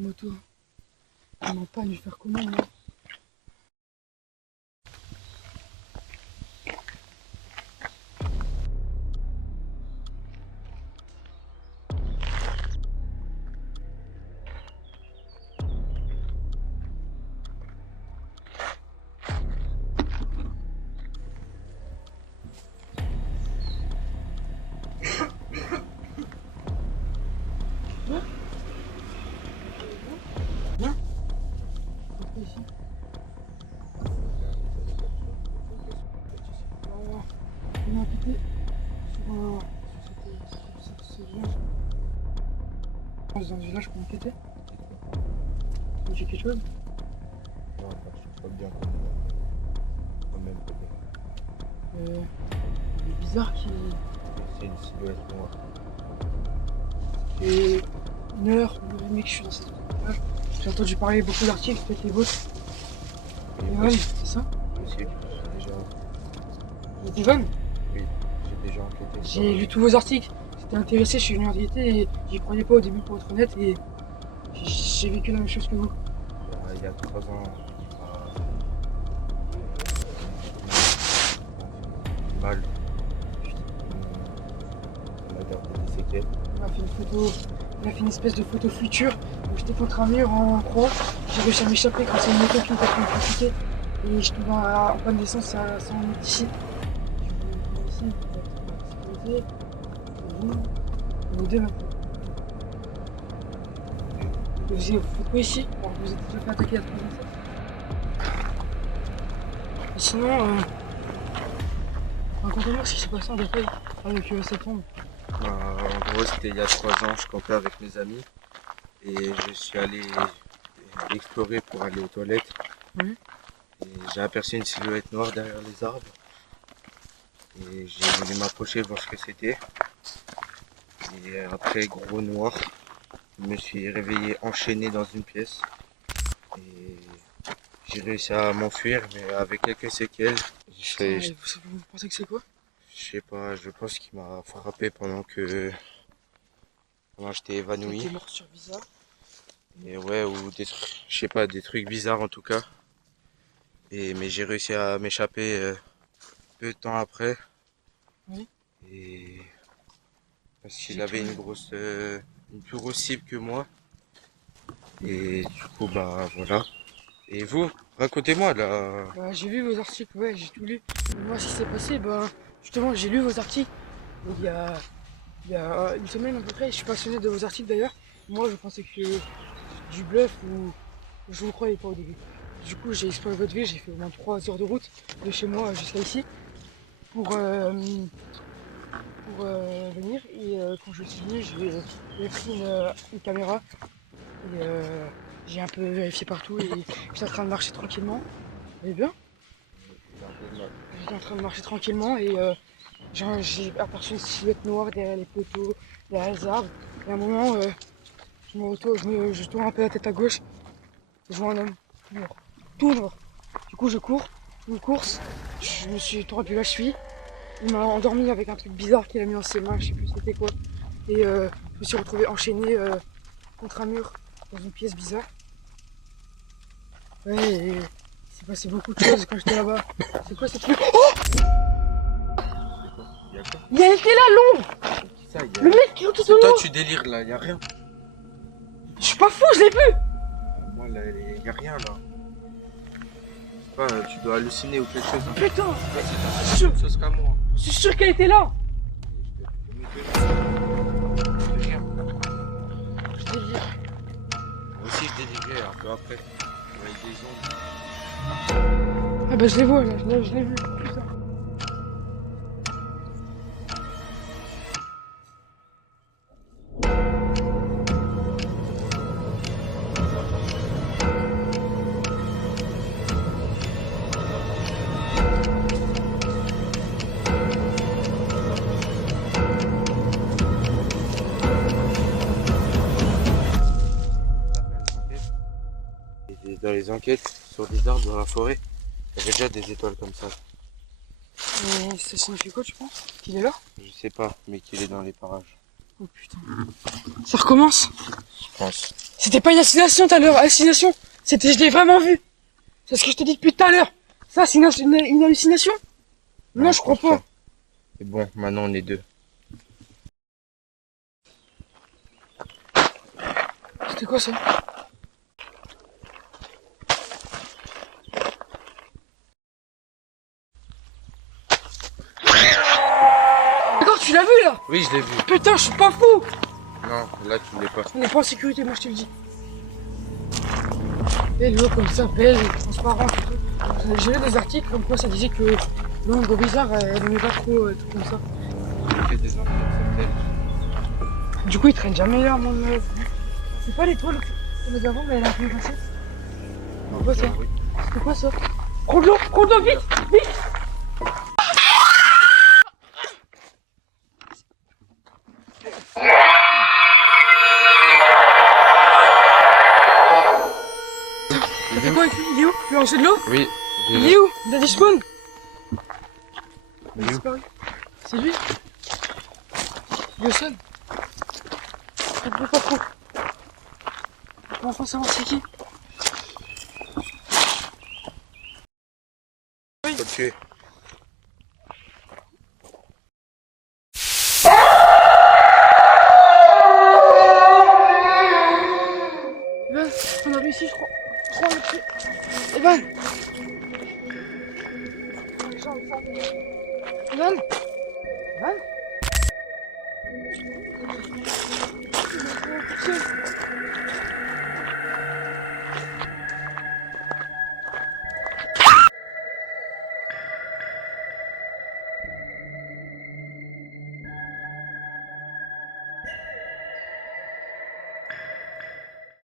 moto. On n'a pas dû faire comment là. Viens. Ici. On a quitté sur ce village. Dans un village qu'on quittait. J'ai quelque chose? Non, je trouve pas bien quand même. Il est bizarre qui. C'est une silhouette noire. Et une heure et que je suis dans cette village. J'ai entendu parler beaucoup d'articles, peut-être les vôtres. Et ouais, c'est ça? Possible, j'ai déjà. Il était bonne? Oui, j'ai déjà enquêté. J'ai lu tous vos articles. J'étais intéressé, je suis venu enquêter et j'y croyais pas au début pour être honnête et j'ai vécu la même chose que vous. Il y a 3 ans, mal. On a gardé des séquelles. On a fait une photo, on a fait une espèce de photo future où j'étais contre un mur en croix. J'ai réussi à m'échapper quand c'est une moto qui m'a fait me critiquer et je tombe en panne d'essence à 100 minutes d'ici. Je vous ici pour être en sécurité. Vous deux maintenant. Vous faites quoi ici? Alors vous êtes déjà fait attaquer à 327. Et sinon, racontez-moi ce qui s'est passé en détail avec cette tombe. En gros, c'était il y a 3 ans, je campais avec mes amis et je suis allé explorer pour aller aux toilettes. Oui. Et j'ai aperçu une silhouette noire derrière les arbres et j'ai voulu m'approcher voir ce que c'était. Et après, gros noir, je me suis réveillé enchaîné dans une pièce et j'ai réussi à m'enfuir, mais avec quelques séquelles. Vous pensez que c'est quoi? Je sais pas, je pense qu'il m'a frappé pendant que j'étais évanoui. Des morsures bizarres. Et ouais, ou des trucs, je sais pas, des trucs bizarres en tout cas. Mais j'ai réussi à m'échapper peu de temps après. Oui. Et parce qu'il avait une plus grosse cible que moi. Et du coup, bah voilà. Et vous, racontez-moi là. Bah, j'ai lu vos articles, ouais, j'ai tout lu. Et moi, ce qui s'est passé, justement, j'ai lu vos articles il y a une semaine à peu près. Je suis passionné de vos articles d'ailleurs. Moi, je pensais que c'était du bluff ou je vous croyais pas au début. Du coup, j'ai exploré votre ville, j'ai fait au moins 3 heures de route de chez moi jusqu'à ici pour, venir. Et quand je suis venu, j'ai pris une caméra et j'ai un peu vérifié partout et j'étais en train de marcher tranquillement. Vous allez bien? J'étais en train de marcher tranquillement et j'ai aperçu une silhouette noire derrière les poteaux, derrière les arbres. Et à un moment, je tourne un peu la tête à gauche et je vois un homme tout noir. Tout noir. Du coup, je cours, une course, je me suis tordu la cheville. Il m'a endormi avec un truc bizarre qu'il a mis dans ses mains, je sais plus c'était quoi. Et je me suis retrouvé enchaîné contre un mur dans une pièce bizarre. Ouais, et il s'est passé beaucoup de choses quand j'étais là-bas. C'est quoi cette truc? Oh! Il y a quoi? Il a été là, l'ombre! Ça, Le mec qui est tout c'est au toi, long! tu délires là, y a rien. Je suis pas fou, je l'ai vu! Moi là, y a rien là. Je sais pas, tu dois halluciner ou quelque chose. Hein. Putain! C'est sûr, ce sera moi. Je suis sûr qu'elle était là! Je rien. Je délire. Moi aussi je délirais un peu après. Avec des ondes. Ah bah je les vois là, je l'ai vu. Putain. Et dans les enquêtes sur des arbres dans la forêt, il y avait déjà des étoiles comme ça. Mais ça signifie quoi tu penses? Qu'il est là? Je sais pas, mais qu'il est dans les parages. Oh putain. Ça recommence? Je pense. C'était pas une hallucination tout à l'heure, hallucination. C'était, je l'ai vraiment vu. C'est ce que je te dis depuis tout à l'heure. Ça, c'est une hallucination? Non, je crois pas. Et bon, maintenant on est deux. C'était quoi ça? D'accord, tu l'as vu là? Oui, je l'ai vu. Putain, je suis pas fou. Non, là tu l'es pas. On n'est pas en sécurité, moi je te le dis. Et l'eau comme ça, belle, transparente et tout. J'ai lu des articles comme quoi ça disait que l'eau en gros bizarre, elle n'aimait pas trop, tout comme ça. Il fait des enfants sur Du coup, il traîne jamais là, mon meuf. C'est pas l'étoile qu'on avait avant, mais elle a un peu passé. C'est quoi ça? Oui. C'est quoi ça? Prends de l'eau, vite, vite! T'as fait quoi avec lui? Il est où? Il a lancé de l'eau? Oui, Il est où? Il a des spawns? Il a Il est où? disparu. C'est lui? Il est au sol. Il peut pas trop. On va enfin savoir c'est qui. Faut le tuer. Evan, on a réussi, je crois. Je crois, on l'a tué. Evan! Evan!